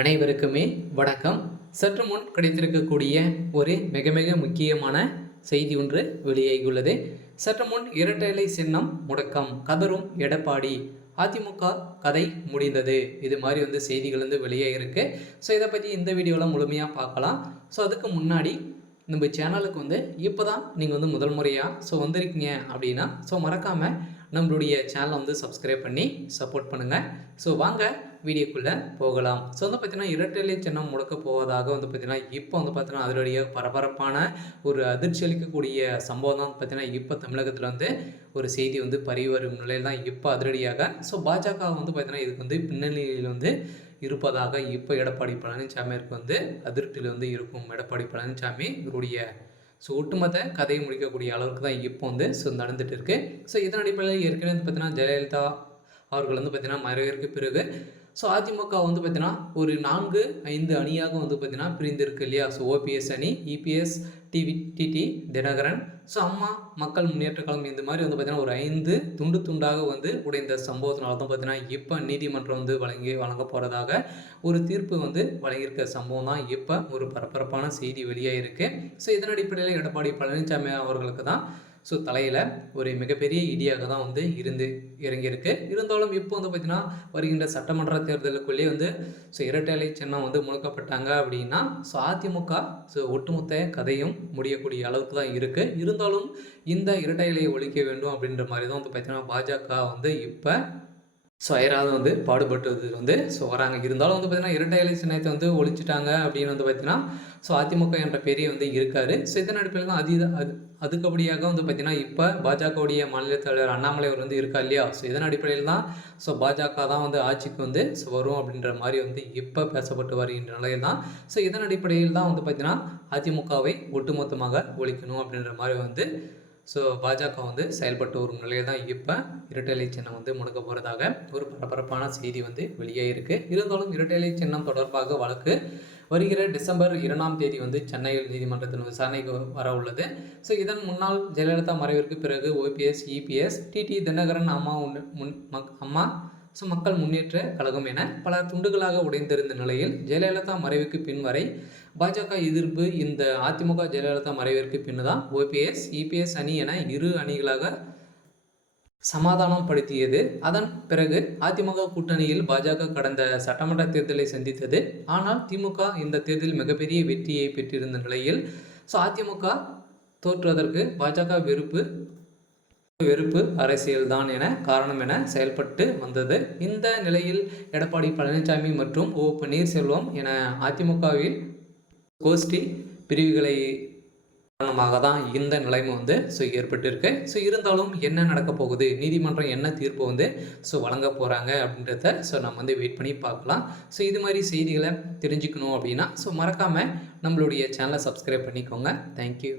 அனைவருக்குமே வணக்கம். சற்று முன் கிடைத்திருக்கக்கூடிய ஒரு மிக மிக முக்கியமான செய்தி ஒன்று வெளியாகியுள்ளது. சற்று முன் இரட்டை இலை சின்னம் முடக்கம், கதரும் எடப்பாடி, அதிமுக கதை முடிந்தது. இது மாதிரி செய்திகள் வெளியாகிருக்கு. ஸோ இதை பற்றி இந்த வீடியோவில் முழுமையாக பார்க்கலாம். ஸோ அதுக்கு முன்னாடி நம்ம சேனலுக்கு இப்போ தான் நீங்கள் முதல் முறையாக வந்திருக்கீங்க அப்படின்னா மறக்காமல் நம்மளுடைய சேனலை சப்ஸ்கிரைப் பண்ணி சப்போர்ட் பண்ணுங்கள். ஸோ வாங்க வீடியோக்குள்ளே போகலாம். ஸோ பார்த்தீங்கன்னா இரட்டை இலை சின்னம் முடக்க போவதாக பார்த்தீங்கன்னா இப்போ பார்த்தீங்கன்னா அதனுடைய பரபரப்பான ஒரு அதிர்ச்சி அளிக்கக்கூடிய சம்பவம் தான் பார்த்தீங்கன்னா இப்போ தமிழகத்தில் ஒரு செய்தி பரவி வரும் நிலையில் தான் இப்போ அதிரடியாக பாஜக பார்த்தீங்கன்னா இதுக்கு பின்னணியில் இருப்பதாக இப்போ எடப்பாடி பழனிசாமிக்கு அதிருப்தியில் இருக்கும். எடப்பாடி பழனிசாமி இவருடைய ஒட்டுமொத்த கதையை முடிக்கக்கூடிய அளவுக்கு தான் இப்போ நடந்துட்டு இருக்கு. ஸோ இதன் அடிப்படையில் ஏற்கனவே பார்த்தீங்கன்னா ஜெயலலிதா அவர்கள் பார்த்தீங்கன்னா மறைவிற்கு பிறகு அதிமுக பார்த்தீங்கன்னா ஒரு 4-5 அணியாக பார்த்தீங்கன்னா பிரிந்திருக்கு இல்லையா. ஓபிஎஸ் அணி, இபிஎஸ், டிடி தினகரன், அம்மா மக்கள் முன்னேற்ற கழகம், இந்த மாதிரி பார்த்தீங்கன்னா ஒரு 5 துண்டாக உடைந்த சம்பவத்தினால தான் பார்த்தீங்கன்னா இப்போ நீதிமன்றம் வழங்க போகிறதாக ஒரு தீர்ப்பு வழங்கியிருக்க சம்பவம் தான் இப்போ ஒரு பரபரப்பான செய்தி வெளியாக இருக்குது. ஸோ இதன் அடிப்படையில் எடப்பாடி பழனிசாமி அவர்களுக்கு தான் தலையில் ஒரு மிகப்பெரிய இடியாக தான் இறங்கியிருக்கு. இருந்தாலும் இப்போ பார்த்தீங்கன்னா வருகின்ற சட்டமன்ற தேர்தலுக்குள்ளே இரட்டை இலை சின்னம் முடக்கப்பட்டாங்க அப்படின்னா அதிமுக ஒட்டுமொத்த கதையும் முடியக்கூடிய அளவுக்கு தான் இருக்குது. இருந்தாலும் இந்த இரட்டை இலையை ஒழிக்க வேண்டும் அப்படின்ற மாதிரி தான் பார்த்தீங்கன்னா பாஜக இப்போ அயராது பாடுபட்டு வராங்க. இருந்தாலும் பார்த்தீங்கன்னா இரட்டை இலை சின்னத்தை ஒழிச்சிட்டாங்க அப்படின்னு பார்த்தீங்கன்னா அதிமுக என்ற பெரிய இருக்காரு. இதன் அடிப்படையில் தான் அதுக்கபடியாக பார்த்தீங்கன்னா இப்போ பாஜகவுடைய மாநில தலைவர் அண்ணாமலை அவர் இருக்கா இல்லையா. இதன் அடிப்படையில் தான் பாஜக தான் ஆட்சிக்கு வரும் அப்படின்ற மாதிரி இப்போ பேசப்பட்டு வருகின்ற நிலையில் தான். இதன் அடிப்படையில் தான் பார்த்தீங்கன்னா அதிமுகவை ஒட்டுமொத்தமாக ஒழிக்கணும் அப்படின்ற மாதிரி பாஜக செயல்பட்டு வரும் நிலையில் தான் இப்போ இரட்டை இலை சின்னம் முடக்க போகிறதாக ஒரு பரபரப்பான செய்தி வெளியாகிருக்கு. இருந்தாலும் இரட்டை இலை சின்னம் தொடர்பாக வழக்கு வருகிற டிசம்பர் 2ஆம் தேதி சென்னையில் நீதிமன்றத்தில் விசாரணைக்கு வர உள்ளது. இதன் முன்னாள் ஜெயலலிதா மறைவிற்கு பிறகு ஓபிஎஸ், இபிஎஸ், டிடி தினகரன், அம்மா மக்கள் முன்னேற்ற கழகம் என பல துண்டுகளாக உடைந்திருந்த நிலையில் ஜெயலலிதா மறைவுக்கு பின் வரை பாஜக எதிர்ப்பு இந்த அதிமுக ஜெயலலிதா மறைவிற்கு பின் தான் ஓபிஎஸ், இபிஎஸ் அணி என இரு அணிகளாக சமாதானம் படுத்தியது. அதன் பிறகு அதிமுக கூட்டணியில் பாஜக கடந்த சட்டமன்ற தேர்தலை சந்தித்தது. ஆனால் திமுக இந்த தேர்தலில் மிகப்பெரிய வெற்றியை பெற்றிருந்த நிலையில் அதிமுக தோற்றுவதற்கு பாஜக வெறுப்பு அரசியல் தான் என காரணம் என செயல்பட்டு வந்தது. இந்த நிலையில் எடப்பாடி பழனிசாமி மற்றும் ஓ பன்னீர்செல்வம் என அதிமுகவில் கோஷ்டி பிரிவுகளை காரணமாக தான் இந்த நிலைமை ஏற்பட்டிருக்கு. இருந்தாலும் என்ன நடக்க போகுது, நீதிமன்றம் என்ன தீர்ப்பு வழங்க போகிறாங்க அப்படின்றத நம்ம வெயிட் பண்ணி பார்க்கலாம். இது மாதிரி செய்திகளை தெரிஞ்சுக்கணும் அப்படின்னா மறக்காமல் நம்மளுடைய சேனலை சப்ஸ்கிரைப் பண்ணிக்கோங்க. தேங்க்யூ.